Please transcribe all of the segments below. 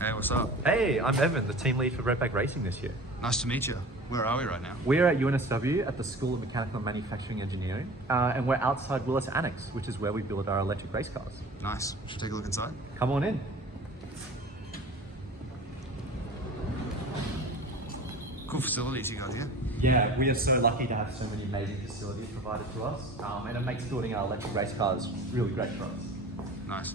Hey, what's up? Hey, I'm Evan, the team lead for Redback Racing this year. Nice to meet you. Where are we right now? We're at UNSW at the School of Mechanical and Manufacturing Engineering, and we're outside Willis Annex, which is where we build our electric race cars. Nice. Should we take a look inside? Come on in. Cool facilities you got here. Yeah, we are so lucky to have so many amazing facilities provided to us, and it makes building our electric race cars really great for us. Nice.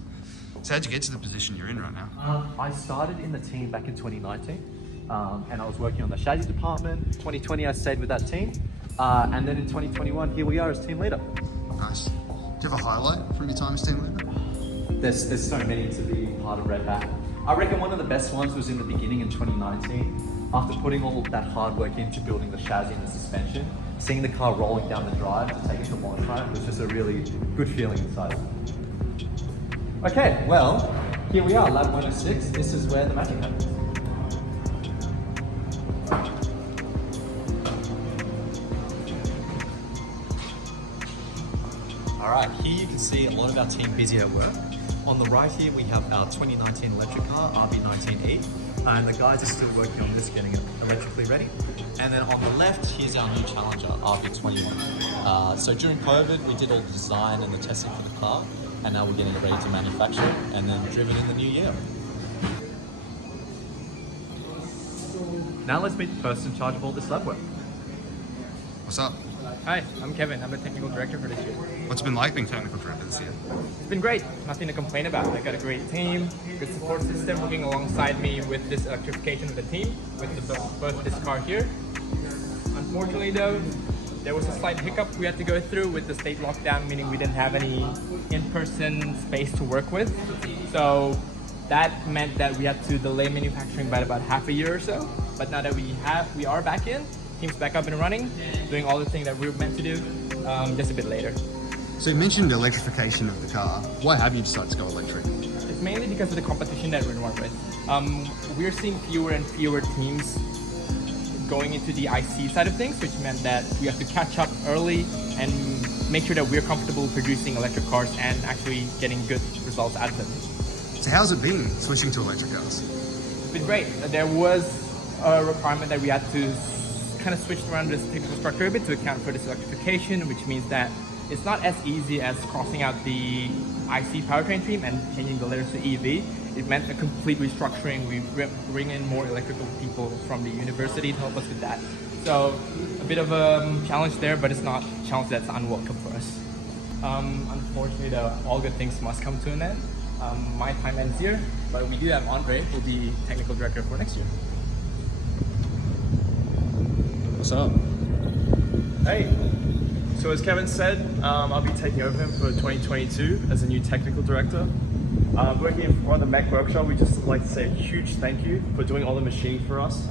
So how'd you get to the position you're in right now? I started in the team back in 2019, and I was working on the chassis department. 2020, I stayed with that team, and then in 2021, here we are as team leader. Nice. Do you have a highlight from your time as team leader? There's so many to be part of Redback. I reckon one of the best ones was in the beginning in 2019. After putting all that hard work into building the chassis and the suspension, seeing the car rolling down the drive to take it to launch time was just a really good feeling inside. Okay, well, here we are, lab 106. This is where the magic happens. All right, here you can see a lot of our team busy at work. On the right here, we have our 2019 electric car, RB19E, and the guys are still working on this, getting it electrically ready. And then on the left, here's our new Challenger, RB21. So during COVID, we did all the design and the testing for the car, and now we're getting it ready to manufacture and then driven in the new year. Now let's meet the person in charge of all this lab work. What's up? Hi, I'm Kevin. I'm the technical director for this year. What's it been like being technical director this year? It's been great. Nothing to complain about. I got a great team, good support system working alongside me with this electrification of the team, with the both this car here. Unfortunately though, there was a slight hiccup we had to go through with the state lockdown, meaning we didn't have any in-person space to work with. So that meant that we had to delay manufacturing by about half a year or so. But now that we are back in, team's back up and running, doing all the things that we were meant to do, just a bit later. So you mentioned electrification of the car. Why have you decided to go electric? It's mainly because of the competition that we're in with. We're seeing fewer and fewer teams going into the IC side of things, which meant that we have to catch up early and make sure that we're comfortable producing electric cars and actually getting good results out of them. So how's it been switching to electric cars? It's been great. There was a requirement that we had to kind of switch around this technical structure a bit to account for this electrification, which means that it's not as easy as crossing out the IC powertrain stream and changing the letters to EV. It meant a complete restructuring. We bring in more electrical people from the university to help us with that. So a bit of a challenge there, but it's not a challenge that's unwelcome for us. Unfortunately though, all good things must come to an end. My time ends here, but we do have Andre, who'll be technical director for next year. What's up? Hey, so as Kevin said, I'll be taking over him for 2022 as a new technical director. Working in the mech workshop, we just like to say a huge thank you for doing all the machining for us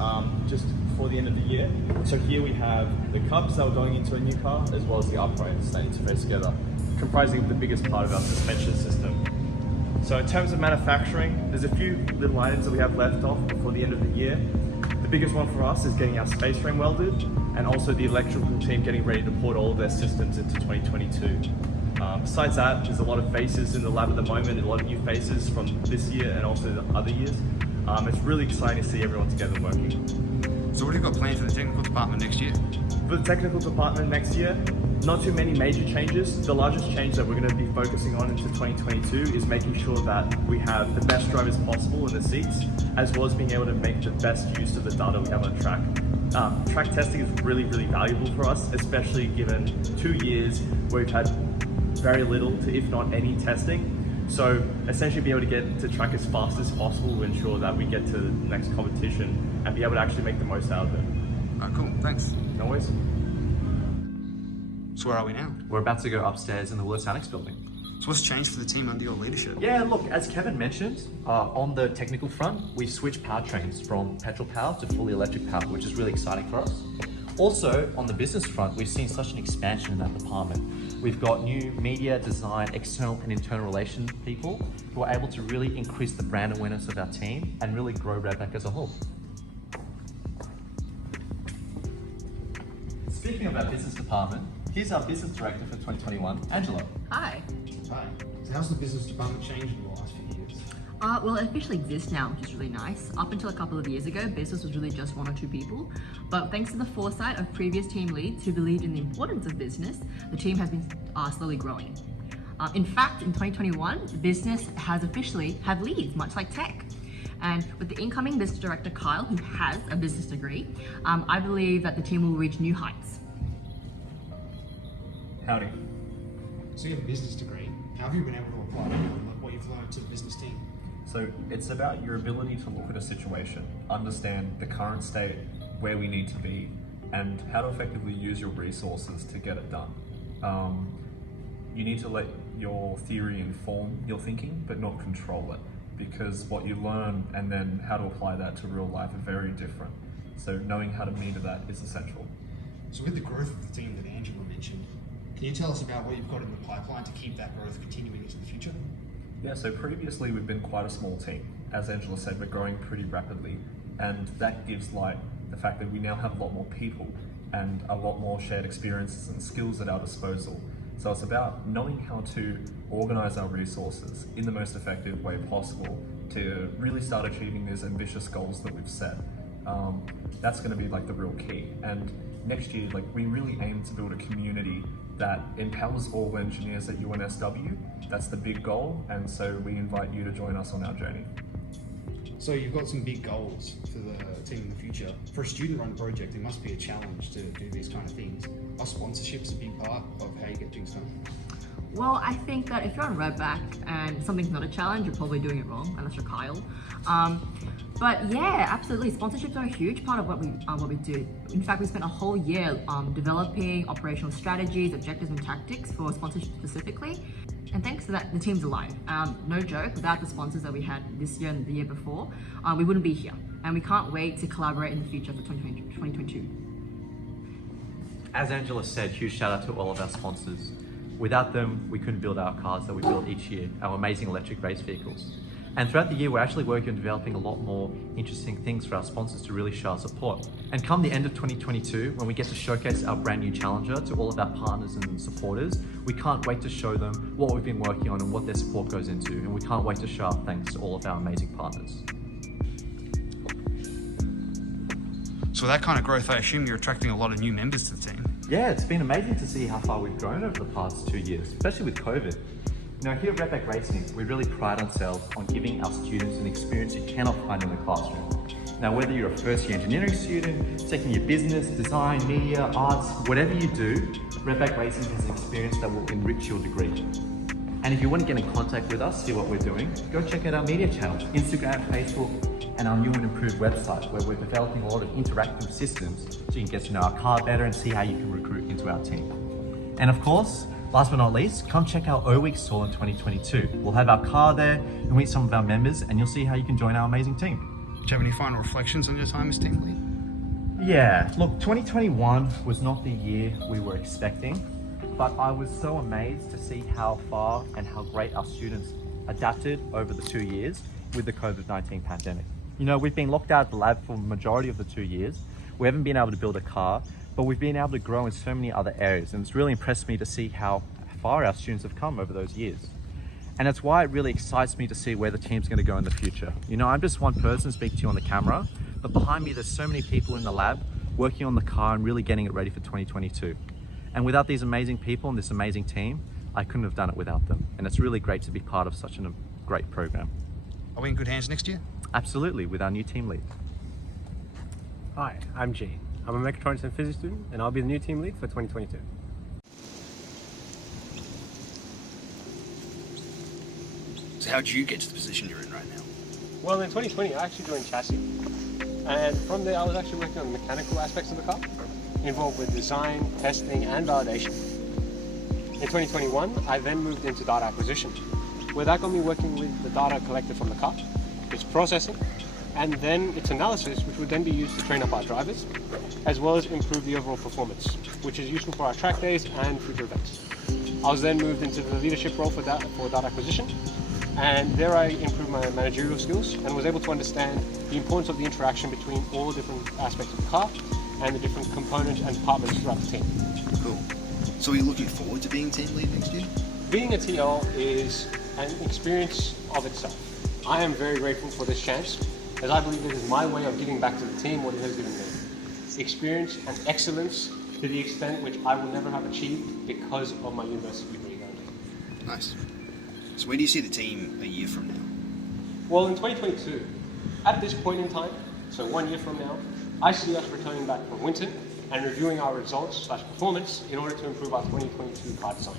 just before the end of the year. So here we have the cups that are going into a new car, as well as the uprights that interface together, comprising the biggest part of our suspension system. So in terms of manufacturing, there's a few little items that we have left off before the end of the year. The biggest one for us is getting our space frame welded, and also the electrical team getting ready to port all of their systems into 2022. Besides that, there's a lot of faces in the lab at the moment, a lot of new faces from this year and also the other years. It's really exciting to see everyone together working. So what have you got planned for the technical department next year? For the technical department next year, not too many major changes. The largest change that we're going to be focusing on into 2022 is making sure that we have the best drivers possible in the seats, as well as being able to make the best use of the data we have on track. Track testing is really, really valuable for us, especially given 2 years where we've had very little to, if not any, testing. So essentially be able to get to track as fast as possible to ensure that we get to the next competition and be able to actually make the most out of it. Cool, thanks. No worries. So where are we now? We're about to go upstairs in the Willis Annex building. So what's changed for the team under your leadership? Yeah, look, as Kevin mentioned, on the technical front, we've switched powertrains from petrol power to fully electric power, which is really exciting for us. Also, on the business front, we've seen such an expansion in that department. We've got new media, design, external and internal relations people who are able to really increase the brand awareness of our team and really grow Redback as a whole. Speaking of our business department, here's our business director for 2021, Angela. Hi. Hi. So how's the business department changed in the last few years? Well, it officially exists now, which is really nice. Up until a couple of years ago, business was really just 1 or 2 people. But thanks to the foresight of previous team leads who believed in the importance of business, the team has been slowly growing. In fact, in 2021, business has officially had leads, much like tech. And with the incoming business director, Kyle, who has a business degree, I believe that the team will reach new heights. Howdy. So you have a business degree. How have you been able to apply what you've learned to the business team? So it's about your ability to look at a situation, understand the current state, where we need to be, and how to effectively use your resources to get it done. You need to let your theory inform your thinking, but not control it, because what you learn and then how to apply that to real life are very different. So knowing how to meter that is essential. So with the growth of the team that Angela mentioned, can you tell us about what you've got in the pipeline to keep that growth continuing into the future? Yeah, so previously we've been quite a small team. As Angela said, we're growing pretty rapidly, and that gives light the fact that we now have a lot more people and a lot more shared experiences and skills at our disposal. So it's about knowing how to organize our resources in the most effective way possible to really start achieving these ambitious goals that we've set. That's going to be like the real key. And next year, like, we really aim to build a community that empowers all engineers at UNSW. That's the big goal, and so we invite you to join us on our journey. So you've got some big goals for the team in the future. For a student-run project, it must be a challenge to do these kind of things. Are sponsorships a big part of how you get things done? Well, I think that if you're on Redback and something's not a challenge, you're probably doing it wrong, unless you're Kyle. But yeah, absolutely, sponsorships are a huge part of what we do. In fact, we spent a whole year developing operational strategies, objectives, and tactics for sponsorship specifically. And thanks to that, the team's alive. No joke, without the sponsors that we had this year and the year before, we wouldn't be here. And we can't wait to collaborate in the future for 2022. As Angela said, huge shout out to all of our sponsors. Without them, we couldn't build our cars that we build each year, our amazing electric race vehicles. And throughout the year, we're actually working on developing a lot more interesting things for our sponsors to really show our support. And come the end of 2022, when we get to showcase our brand new Challenger to all of our partners and supporters, we can't wait to show them what we've been working on and what their support goes into. And we can't wait to show our thanks to all of our amazing partners. So with that kind of growth, I assume you're attracting a lot of new members to the team. Yeah, it's been amazing to see how far we've grown over the past 2 years, especially with COVID. Now here at Redback Racing, we really pride ourselves on giving our students an experience you cannot find in the classroom. Now whether you're a first year engineering student, second year business, design, media, arts, whatever you do, Redback Racing has an experience that will enrich your degree. And if you want to get in contact with us, see what we're doing, go check out our media channels, Instagram, Facebook, and our new and improved website, where we're developing a lot of interactive systems so you can get to know our car better and see how you can recruit into our team. And of course, last but not least, come check out O-Week stall in 2022. We'll have our car there, you'll meet some of our members, and you'll see how you can join our amazing team. Do you have any final reflections on your time as team lead? Yeah, look, 2021 was not the year we were expecting, but I was so amazed to see how far and how great our students adapted over the 2 years with the COVID-19 pandemic. You know, we've been locked out of the lab for the majority of the 2 years. We haven't been able to build a car, but we've been able to grow in so many other areas. And it's really impressed me to see how far our students have come over those years. And that's why it really excites me to see where the team's going to go in the future. You know, I'm just one person speaking to you on the camera, but behind me there's so many people in the lab working on the car and really getting it ready for 2022. And without these amazing people and this amazing team, I couldn't have done it without them. And it's really great to be part of such a great program. Are we in good hands next year? Absolutely, with our new team lead. Hi, I'm G. I'm a mechatronics and physics student, and I'll be the new team lead for 2022. So how did you get to the position you're in right now? Well, in 2020, I actually joined chassis. And from there, I was actually working on the mechanical aspects of the car, involved with design, testing, and validation. In 2021, I then moved into data acquisition, where that got me working with the data collected from the car, its processing, and then its analysis, which would then be used to train up our drivers, as well as improve the overall performance, which is useful for our track days and future events. I was then moved into the leadership role for data acquisition, and there I improved my managerial skills and was able to understand the importance of the interaction between all different aspects of the car and the different components and departments throughout the team. Cool. So are you looking forward to being team lead next year? Being a TL is an experience of itself. I am very grateful for this chance, as I believe it is my way of giving back to the team what it has given me. Experience and excellence to the extent which I will never have achieved because of my university degree. Nice. So where do you see the team a year from now? Well, in 2022, at this point in time, so 1 year from now, I see us returning back from Winton and reviewing our results / performance in order to improve our 2022 car design.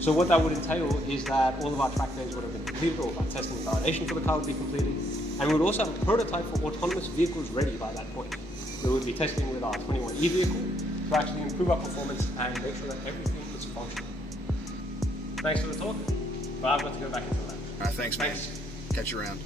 So what that would entail is that all of our track days would have been completed, all of our testing and validation for the car would be completed, and we would also have a prototype for autonomous vehicles ready by that point. We would be testing with our 21E vehicle to actually improve our performance and make sure that everything is functional. Thanks for the talk, but I've got to go back into the lab. Alright, thanks, man. Catch you around.